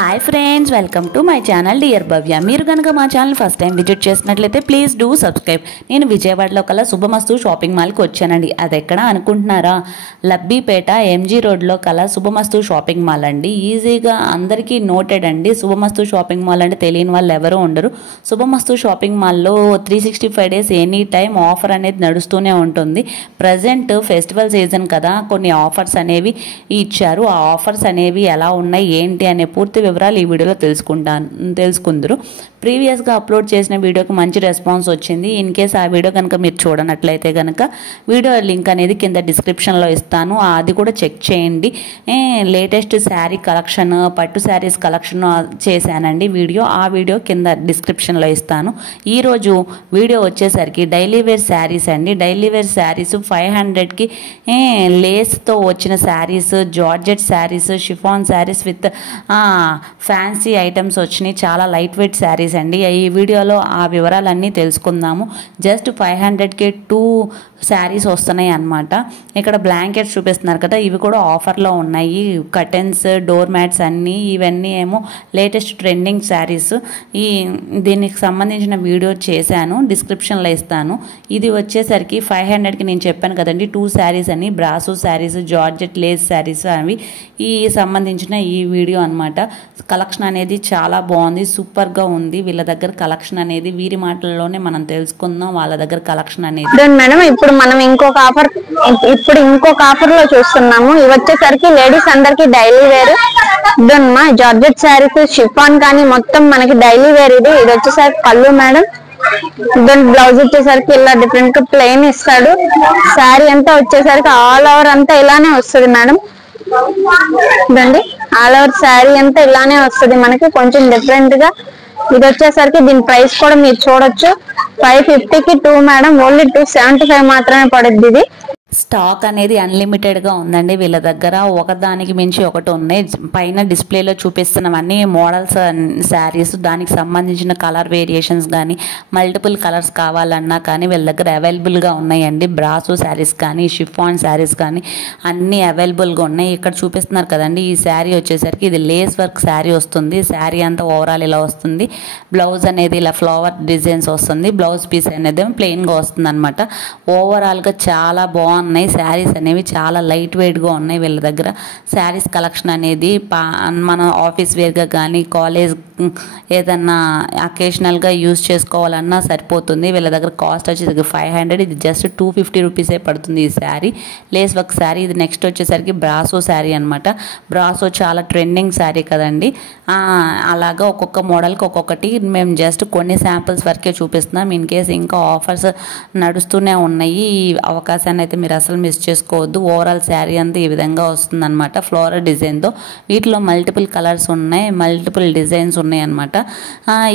Hi friends, welcome to my channel dear Bhavya. మీరు కనుక మా ఛానల్ ఫస్ట్ టైం విజిట్ చేసినట్లయితే ప్లీజ్ డూ సబ్స్క్రైబ్. నేను విజయవాడలో కల్లా శుభమస్తు షాపింగ్ మాల్కి వచ్చానండి. అది ఎక్కడ అనుకుంటున్నారా? లబ్బీపేట ఎంజీ రోడ్లో కల్లా శుభమస్తు షాపింగ్ మాల్ అండి. ఈజీగా అందరికీ నోటెడ్ అండి. శుభమస్తు షాపింగ్ మాల్ అంటే తెలియని వాళ్ళు ఎవరూ ఉండరు. శుభమస్తు షాపింగ్ మాల్లో 365 డేస్ ఎనీ టైం ఆఫర్ అనేది నడుస్తూనే ఉంటుంది. ప్రజెంట్ ఫెస్టివల్ సీజన్ కదా, కొన్ని ఆఫర్స్ అనేవి ఇచ్చారు. ఆ ఆఫర్స్ అనేవి ఎలా ఉన్నాయి ఏంటి అనే పూర్తి వివరాలు ఈ వీడియోలో తెలుసుకుందరు. ప్రీవియస్గా అప్లోడ్ చేసిన వీడియోకి మంచి రెస్పాన్స్ వచ్చింది. ఇన్ కేస్ ఆ వీడియో కనుక మీరు చూడనట్లయితే కనుక వీడియో లింక్ అనేది కింద డిస్క్రిప్షన్లో ఇస్తాను, అది కూడా చెక్ చేయండి. లేటెస్ట్ శారీ కలెక్షన్, పట్టు శారీస్ కలెక్షన్ చేశానండి వీడియో. ఆ వీడియో కింద డిస్క్రిప్షన్లో ఇస్తాను. ఈరోజు వీడియో వచ్చేసరికి డైలీ వేర్ శారీస్ అండి. డైలీ వేర్ శారీస్ 500కి లేస్తో వచ్చిన saris, georgette saris, chiffon saris with fancy items వచ్చినాయి. చాలా లైట్ వెయిట్ శారీస్ అండి. ఈ వీడియోలో ఆ వివరాలన్నీ తెలుసుకుందాము. జస్ట్ 500కి 2 శారీస్ వస్తున్నాయి అన్నమాట. ఇక్కడ బ్లాంకెట్స్ చూపిస్తున్నారు కదా, ఇవి కూడా ఆఫర్లో ఉన్నాయి. కర్టెన్స్, డోర్ మ్యాట్స్ అన్నీ, ఇవన్నీ ఏమో లేటెస్ట్ ట్రెండింగ్ శారీస్. దీనికి సంబంధించిన వీడియో చేశాను, డిస్క్రిప్షన్లో ఇస్తాను. ఇది వచ్చేసరికి 500కి నేను చెప్పాను కదండి, 2 శారీస్ అని. Brasso saris, georgette lace saris అవి ఈ సంబంధించిన ఈ వీడియో అనమాట. కలెక్షన్ అనేది చాలా బాగుంది, సూపర్గా ఉంది. వీళ్ళ దగ్గర కలెక్షన్ అనేది వీరి మాటల్లోనే మనం తెలుసుకుందాం. వాళ్ళ దగ్గర కలెక్షన్ అనేది మేడం ఇప్పుడు మనం ఇంకొక ఆఫర్ లో చూస్తున్నాము. ఇవి వచ్చేసరికి లేడీస్ అందరికి డైలీ వేర్ మా జార్జెట్ శారీస్, షిఫాన్ కానీ మొత్తం మనకి డైలీ వేర్. ఇది వచ్చేసరికి పళ్ళు మేడం. దాని బ్లౌజ్ వచ్చేసరికి ఇలా డిఫరెంట్ గా ప్లెయిన్ ఇస్తాడు. శారీ అంతా వచ్చేసరికి ఆల్ ఓవర్ అంతా ఇలానే వస్తుంది మేడం. ఇదండి ఆల్ ఓవర్ శారీ అంతా ఇలానే వస్తుంది మనకి, కొంచెం డిఫరెంట్ గా. ఇది వచ్చేసరికి దీని ప్రైస్ కూడా మీరు చూడొచ్చు. 550కి 2 మేడం. ఓన్లీ 275 మాత్రమే పడుద్ది. ఇది స్టాక్ అనేది అన్లిమిటెడ్గా ఉందండి వీళ్ళ దగ్గర. ఒకదానికి మించి ఒకటి ఉన్నాయి. పైన డిస్ప్లేలో చూపిస్తున్నవన్నీ మోడల్స్ శారీస్, దానికి సంబంధించిన కలర్ వేరియేషన్స్ కానీ మల్టిపుల్ కలర్స్ కావాలన్నా కానీ వీళ్ళ దగ్గర అవైలబుల్గా ఉన్నాయండి. బ్రాసో శారీస్ కానీ, షిఫాన్ శారీస్ కానీ అన్నీ అవైలబుల్గా ఉన్నాయి. ఇక్కడ చూపిస్తున్నారు కదండి, ఈ శారీ వచ్చేసరికి ఇది లేస్ వర్క్ శారీ వస్తుంది. శారీ అంతా ఓవరాల్ ఇలా వస్తుంది. బ్లౌజ్ అనేది ఇలా ఫ్లవర్ డిజైన్స్ వస్తుంది. బ్లౌజ్ పీస్ అనేది ప్లెయిన్గా వస్తుంది అనమాట. ఓవరాల్గా చాలా బాగుంది. శారీస్ అనేవి చాలా లైట్ వెయిట్గా ఉన్నాయి వీళ్ళ దగ్గర. శారీస్ కలెక్షన్ అనేది మన ఆఫీస్ వేర్గా కానీ, కాలేజ్ ఏదన్నా అకేషనల్గా యూజ్ చేసుకోవాలన్నా సరిపోతుంది. వీళ్ళ దగ్గర కాస్ట్ వచ్చేసరికి 500. ఇది జస్ట్ 250 రూపీసే పడుతుంది ఈ శారీ. Lace work sari. ఇది నెక్స్ట్ వచ్చేసరికి బ్రాసో శారీ అనమాట. బ్రాసో చాలా ట్రెండింగ్ శారీ కదండి. అలాగా ఒక్కొక్క మోడల్కి ఒక్కొక్కటి మేము జస్ట్ కొన్ని శాంపిల్స్ వరకే చూపిస్తున్నాం. ఇన్ కేస్ ఇంకా ఆఫర్స్ నడుస్తూనే ఉన్నాయి. ఈ అవకాశాన్ని అయితే మీరు అసలు మిస్ చేసుకోవద్దు. ఓవరాల్ శారీ అంతా ఈ విధంగా వస్తుంది అనమాట, ఫ్లోరల్ డిజైన్తో. వీటిలో మల్టిపుల్ కలర్స్ ఉన్నాయి, మల్టిపుల్ డిజైన్స్ ఉన్నాయి అనమాట.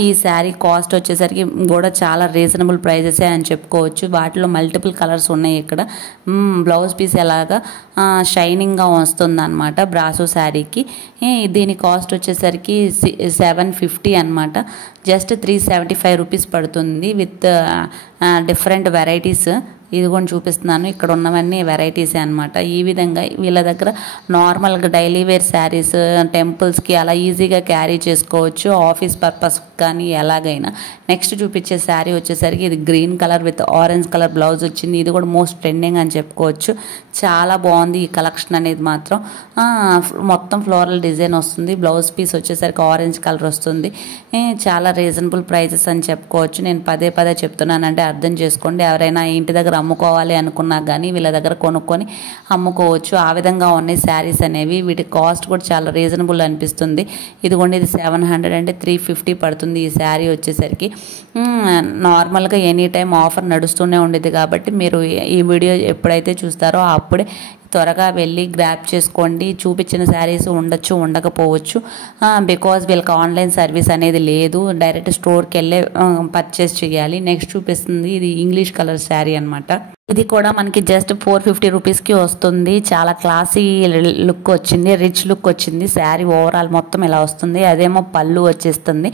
ఈ శారీ కాస్ట్ వచ్చేసరికి కూడా చాలా రీజనబుల్ ప్రైజెసే అని చెప్పుకోవచ్చు. వాటిలో మల్టిపుల్ కలర్స్ ఉన్నాయి. ఇక్కడ బ్లౌజ్ పీస్ ఎలాగా షైనింగ్గా వస్తుంది అనమాట బ్రాసో శారీకి. దీని కాస్ట్ వచ్చేసరికి 750 అనమాట. జస్ట్ 375 రూపీస్ పడుతుంది విత్ డిఫరెంట్ వెరైటీస్. ఇది కూడా చూపిస్తున్నాను. ఇక్కడ ఉన్నవన్నీ వెరైటీసే అనమాట. ఈ విధంగా వీళ్ళ దగ్గర నార్మల్గా డైలీ వేర్ శారీస్, టెంపుల్స్కి అలా ఈజీగా క్యారీ చేసుకోవచ్చు, ఆఫీస్ పర్పస్ కానీ ఎలాగైనా. నెక్స్ట్ చూపించే శారీ వచ్చేసరికి ఇది green colour with orange colour blouse వచ్చింది. ఇది కూడా మోస్ట్ ట్రెండింగ్ అని చెప్పుకోవచ్చు. చాలా బాగుంది ఈ కలెక్షన్ అనేది మాత్రం. మొత్తం ఫ్లోరల్ డిజైన్ వస్తుంది. బ్లౌజ్ పీస్ వచ్చేసరికి ఆరెంజ్ కలర్ వస్తుంది. చాలా రీజనబుల్ ప్రైజెస్ అని చెప్పుకోవచ్చు. నేను పదే చెప్తున్నానంటే అర్థం చేసుకోండి. ఎవరైనా ఇంటి దగ్గర అమ్ముకోవాలి అనుకున్నా కానీ వీళ్ళ దగ్గర కొనుక్కొని అమ్ముకోవచ్చు. ఆ విధంగా ఉన్నాయి శారీస్ అనేవి. వీటి కాస్ట్ కూడా చాలా రీజనబుల్ అనిపిస్తుంది. ఇదిగోండి, ఇది 700 అంటే 350 పడుతుంది ఈ శారీ వచ్చేసరికి. నార్మల్గా ఎనీ టైం ఆఫర్ నడుస్తూనే ఉండేది కాబట్టి మీరు ఈ వీడియో ఎప్పుడైతే చూస్తారో అప్పుడే త్వరగా వెళ్ళి గ్రాప్ చేసుకోండి. చూపించిన శారీస్ ఉండొచ్చు, ఉండకపోవచ్చు. బికాజ్ వీళ్ళకి ఆన్లైన్ సర్వీస్ అనేది లేదు. డైరెక్ట్ స్టోర్కి వెళ్ళే పర్చేస్ చేయాలి. నెక్స్ట్ చూపిస్తుంది ఇది ఇంగ్లీష్ కలర్ శారీ అనమాట. ఇది కూడా మనకి జస్ట్ 450 రూపీస్కి వస్తుంది. చాలా క్లాసీ లుక్ వచ్చింది, రిచ్ లుక్ వచ్చింది. శారీ ఓవరాల్ మొత్తం ఇలా వస్తుంది. అదేమో పళ్ళు వచ్చేస్తుంది.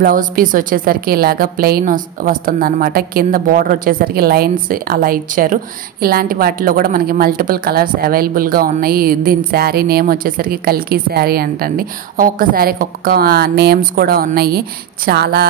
బ్లౌజ్ పీస్ వచ్చేసరికి ఇలాగ ప్లెయిన్ వస్తుంది అనమాట. కింద బార్డర్ వచ్చేసరికి లైన్స్ అలా ఇచ్చారు. ఇలాంటి వాటిలో కూడా మనకి మల్టిపుల్ కలర్స్ అవైలబుల్గా ఉన్నాయి. దీని శారీ నేమ్ వచ్చేసరికి కల్కి శారీ అంటండి. ఒక్కొక్క శారీకి ఒక్కొక్క నేమ్స్ కూడా ఉన్నాయి. చాలా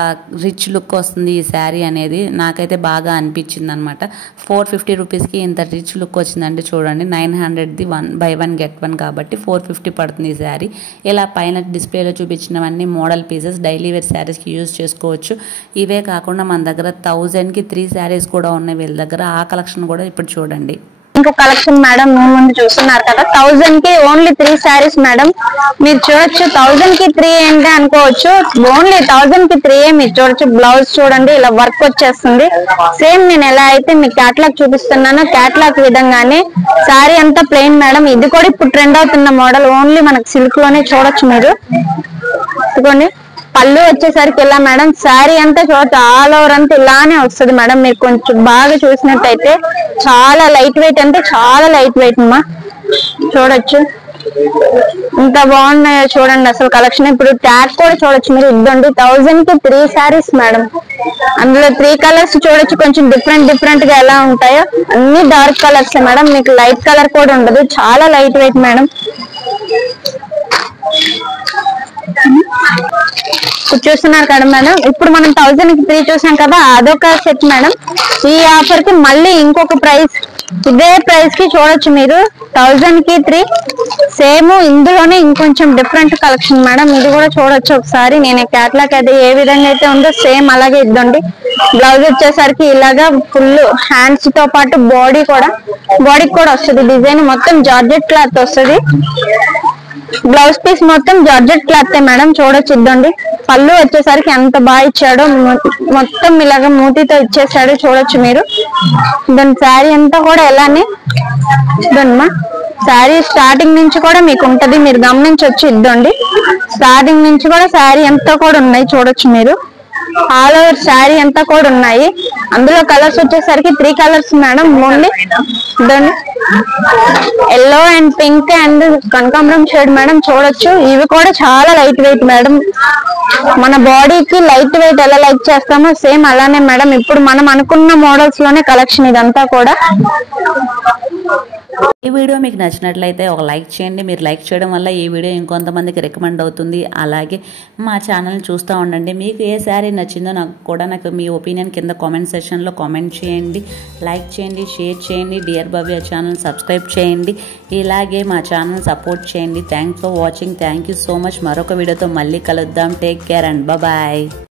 రిచ్ లుక్ వస్తుంది ఈ శారీ అనేది. నాకైతే బాగా అనిపించింది అనమాట. 450 రూపీస్కి ఇంత రిచ్ లుక్ వచ్చిందంటే చూడండి. 900ది 1/1 get 1 కాబట్టి 450 పడుతుంది ఈ శారీ. ఇలా పైన డిస్ప్లేలో చూపించినవన్నీ మోడల్ పీసెస్ డైలీ వేర్ శారీస్కి యూజ్ చేసుకోవచ్చు. ఇవే కాకుండా మన దగ్గర 1000కి 3 శారీస్ కూడా ఉన్నాయి వీళ్ళ దగ్గర. ఆ కలెక్షన్ కూడా ఇప్పుడు చూడండి. ఇంకో కలెక్షన్ మేడం మీ ముందు చూస్తున్నారు కదా, 1000కి ఓన్లీ 3 శారీస్ మేడం. మీరు చూడొచ్చు 1000కి 3 ఏంటి అనుకోవచ్చు. ఓన్లీ 1000కి 3 మీరు చూడొచ్చు. బ్లౌజ్ చూడండి ఇలా వర్క్ వచ్చేస్తుంది. సేమ్ నేను ఎలా అయితే మీకు క్యాటలాగ్ చూపిస్తున్నానో క్యాటలాగ్ విధంగానే శారీ అంతా ప్లెయిన్ మేడం. ఇది కూడా ఇప్పుడు ట్రెండ్ అవుతున్న మోడల్. ఓన్లీ మనకి సిల్క్ లోనే చూడొచ్చు మీరు. ఇదిగోండి పళ్ళు వచ్చేసరికి ఇలా మేడం. శారీ అంతా చూడొచ్చు ఆల్ ఓవర్ అంతా ఇలానే వస్తుంది మేడం. మీరు కొంచెం బాగా చూసినట్టయితే చాలా లైట్ వెయిట్, అంటే చాలా లైట్ వెయిట్ అమ్మా. చూడొచ్చు ఇంత బాగున్నాయో చూడండి అసలు కలెక్షన్. ఇప్పుడు ట్యాగ్ కూడా చూడొచ్చు మీరు. ఇద్దండి 1000కి 3 శారీస్ మేడం. అందులో 3 కలర్స్ చూడొచ్చు. కొంచెం డిఫరెంట్ గా ఎలా ఉంటాయో అన్ని డార్క్ కలర్స్ మేడం. మీకు లైట్ కలర్ కూడా ఉండదు. చాలా లైట్ వెయిట్ మేడం. చూస్తున్నారు కదా మేడం. ఇప్పుడు మనం 1000కి 3 చూసాం కదా, అదొక సెట్ మేడం. ఈ ఆఫర్ కి మళ్ళీ ఇంకొక ప్రైస్, ఇదే ప్రైస్ కి చూడొచ్చు మీరు 1000కి 3 సేమ్. ఇందులోనే ఇంకొంచెం డిఫరెంట్ కలెక్షన్ మేడం. ఇది కూడా చూడొచ్చు ఒకసారి. నేను క్యాటలాగ్ అది ఏ విధంగా అయితే ఉందో సేమ్ అలాగే ఇద్దండి. బ్లౌజ్ వచ్చేసరికి ఇలాగా ఫుల్ హ్యాండ్స్ తో పాటు బాడీకి కూడా వస్తుంది డిజైన్. మొత్తం జార్జెట్ క్లాత్ వస్తుంది. బ్లౌజ్ పీస్ మొత్తం జార్జెట్ క్లాత్ మేడం. చూడొచ్చు ఇద్దండి. పళ్ళు వచ్చేసరికి ఎంత బాగా ఇచ్చాడో, మొత్తం ఇలాగ మూతితో ఇచ్చేసాడు. చూడొచ్చు మీరు. దాని శారీ అంతా కూడా ఎలానే ఇద్దమ్మా. శారీ స్టార్టింగ్ నుంచి కూడా మీకు ఉంటది, మీరు గమనించవచ్చు. ఇద్దండి స్టార్టింగ్ నుంచి కూడా శారీ అంతా కూడా ఉన్నాయి. చూడొచ్చు మీరు. ఆల్ ఓవర్ శారీ అంతా కూడా ఉన్నాయి. అందులో కలర్స్ వచ్చేసరికి 3 కలర్స్ మేడం. ఓన్లీ ఇద్దండి ఎల్లో అండ్ పింక్ అండ్ కనకాంబరం షేడ్ మేడం. చూడొచ్చు ఇవి కూడా చాలా లైట్ వెయిట్ మేడం. మన బాడీకి లైట్ వెయిట్ ఎలా లైక్ చేస్తామో సేమ్ అలానే మేడం. ఇప్పుడు మనం అనుకున్న మోడల్స్ లోనే కలెక్షన్ ఇదంతా కూడా. ఈ వీడియో మీకు నచ్చినట్లయితే ఒక లైక్ చేయండి. మీరు లైక్ చేయడం వల్ల ఈ వీడియో ఇంకొంతమందికి రికమెండ్ అవుతుంది. అలాగే మా ఛానల్ని చూస్తూ ఉండండి. మీకు ఏ శారీ నచ్చిందో నాకు మీ ఒపీనియన్ కింద కామెంట్ సెక్షన్లో కామెంట్ చేయండి. లైక్ చేయండి, షేర్ చేయండి. డియర్ భవ్య ఛానల్ సబ్స్క్రైబ్ చేయండి. ఇలాగే మా ఛానల్ సపోర్ట్ చేయండి. Thanks for watching. Thank you so much. మరొక వీడియోతో మళ్ళీ కలుద్దాం. Take care and bye.